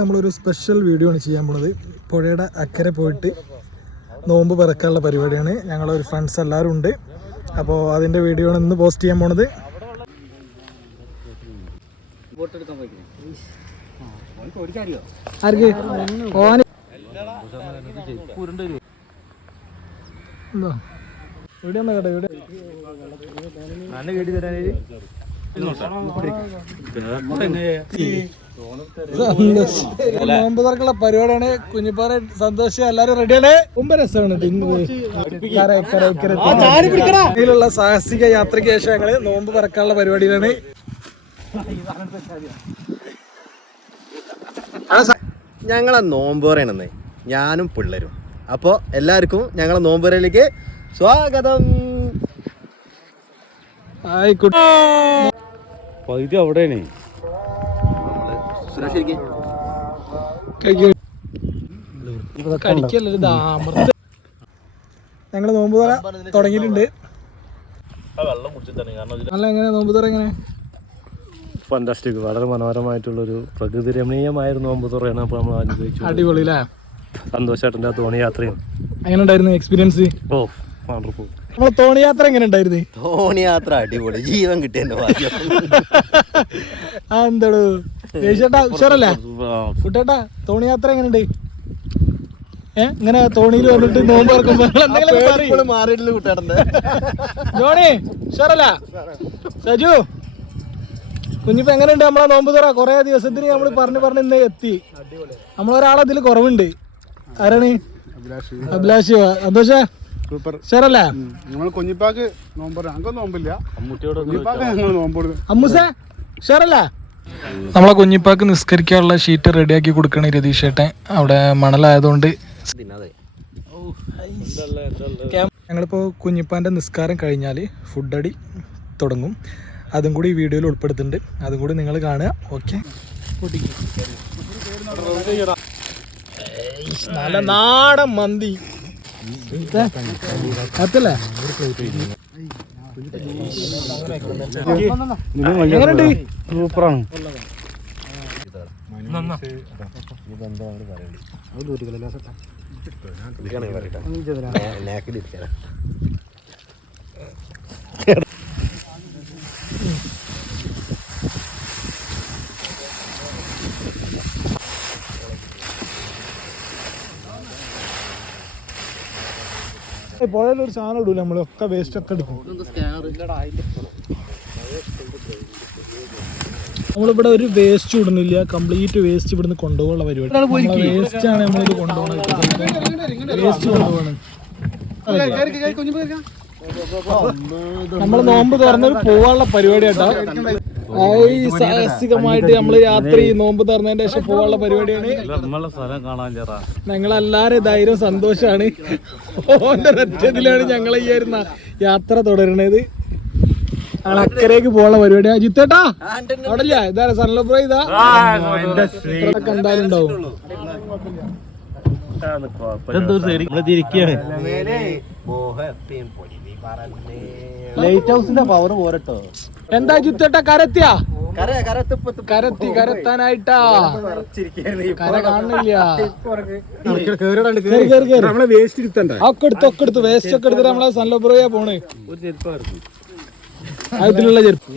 നമ്മളൊരു special video ആണ് ചെയ്യാൻ പോണത്. പുഴയുടെ അക്കരെ പോയിട്ട് നോമ്പ് പിറക്കാനുള്ള പരിപാടിയാണ്. ഞങ്ങളൊരു ഫ്രണ്ട്സ് എല്ലാവരും ഉണ്ട്. അപ്പോൾ അതിൻ്റെ വീഡിയോ ആണ് ഇന്ന് പോസ്റ്റ് ചെയ്യാൻ പോണത്. ആർക്ക് ഓന് എന്താ ഇവിടെ ഒന്നാ കേട്ടോ ഇവിടെ നോമ്പ് തുറക്കുള്ള പരിപാടിയാണ്. കുഞ്ഞിപ്പാറ സന്തോഷം എല്ലാരും റെഡിയാണ്. മുമ്പ് രസമാണ് ഇതിലുള്ള സാഹസിക യാത്രയ്ക്ക് ശേഷം ഞങ്ങള് നോമ്പ് തുറക്കാനുള്ള പരിപാടിയിലാണ്. ഞങ്ങളെ നോമ്പുറയാണെന്ന് ഞാനും പിള്ളേരും. അപ്പോൾ എല്ലാവർക്കും ഞങ്ങളെ നോമ്പുറയിലേക്ക് സ്വാഗതം. പകുതി അവിടെയാണ്. ഞങ്ങള് നോമ്പ് തുറ തുടങ്ങിയിട്ടുണ്ട്. അല്ല എങ്ങനെ നോമ്പ് തുറ എങ്ങനെ? ഫാന്റാസ്റ്റിക്, വളരെ മനോഹരമായിട്ടുള്ളൊരു പ്രകൃതി രമണീയമായൊരു നോമ്പ് തുറയാണ് അപ്പോൾ നമ്മൾ അനുഭവിച്ചു. അടിപൊളി അല്ലേ? സന്തോഷമായിട്ടുണ്ട്. തോണി യാത്രയും എങ്ങനെ ഉണ്ടായിരുന്നു എക്സ്പീരിയൻസ്? ഓ വണ്ടർഫുൾ. നമ്മളെ തോണി യാത്ര എങ്ങനെ ഉണ്ടായിരുന്നു? തോണി യാത്ര അടിപൊളി, ജീവൻ കിട്ടിയെന്റെ ഭാഗ്യം. എന്താടോ ചേട്ടാ ഉഷാറല്ലേ കുട്ടേട്ടാ? തോണി യാത്ര എങ്ങനെയുണ്ട്? ഇങ്ങനെ തോണിയിൽ വന്നിട്ട് നോമ്പ് തുറക്കുമ്പോ മാറിയിട്ടില്ല കുട്ടേട്ടന്റെ. ജോണി ഉഷാറല്ല? സജു കുഞ്ഞിപ്പോ എങ്ങനെയുണ്ട് നമ്മളെ നോമ്പ് തുറ? കൊറേ ദിവസത്തിന് നമ്മൾ പറഞ്ഞ് ഇന്ന് എത്തി. നമ്മളൊരാളെ ഇതിൽ കുറവുണ്ട്. ആരാണ്? അഭിലാഷ്. സന്തോഷ ഉഷാറല്ലേ? അമ്മൂസ ഉഷാറല്ല? നമ്മളെ കുഞ്ഞിപ്പാക്ക് നിസ്കരിക്കാനുള്ള ഷീറ്റ് റെഡിയാക്കി കൊടുക്കണ രതീഷ് ചേട്ടൻ. അവിടെ മണലായതുകൊണ്ട് ഞങ്ങളിപ്പോൾ കുഞ്ഞിപ്പാൻ്റെ നിസ്കാരം കഴിഞ്ഞാൽ ഫുഡ് അടി തുടങ്ങും. അതും കൂടി ഈ വീഡിയോയിൽ ഉൾപ്പെടുത്തുന്നുണ്ട്. അതും കൂടി നിങ്ങൾ കാണുക. ഓക്കെ, നല്ല നാടൻ മന്തി അതല്ലേ? എങ്ങനെയുണ്ട്? സൂപ്പറാണ്. പുഴയിലൊരു സാധനം ഇടൂല, നമ്മളൊക്കെ വേസ്റ്റ് ഒക്കെ എടുക്കും. നമ്മളിവിടെ ഒരു വേസ്റ്റ് ഇടുന്നില്ല. കംപ്ലീറ്റ് വേസ്റ്റ് ഇവിടുന്ന് കൊണ്ടുപോകാനുള്ള പരിപാടി. വേസ്റ്റ് ആണ് നമ്മളിത് കൊണ്ടുപോകണത്. വേസ്റ്റ് കൊണ്ടുപോകണം. നമ്മള് നോമ്പ് തുറന്നത് പോവാനുള്ള പരിപാടി കേട്ടോ. സാഹസികമായിട്ട് നമ്മള് രാത്രി നോമ്പ് തുറന്നതിന്റെ ശേഷം പോവാനുള്ള പരിപാടിയാണ്. ഞങ്ങളെല്ലാരും ധൈര്യം സന്തോഷാണ്. ഓന്റെ രറ്റത്തിലാണ് ഞങ്ങളെ ഈ ഒരു യാത്ര തുടരുന്നത്. അക്കരേക്ക് പോകാനുള്ള പരിപാടിയാണ്. ജിത്തേട്ടാ അവിടെ ഇല്ല? ഇതാ സൺലബ്രോ. ഇതാ എന്തായാലും ഉണ്ടാവും. ലൈറ്റ് ഹൗസിന്റെ പവർ പോരട്ടോ. എന്താ ജിത്തേട്ടാ കരത്തിയാ? കരത്താനായിട്ടാ. കര കാണുന്നില്ല. ഒക്കെ എടുത്ത് വേസ്റ്റ് ഒക്കെ എടുത്തിട്ട് നമ്മളെ സൺലബ്രോയാ പോണ്. ഇതിലുള്ള ചെരുപ്പ്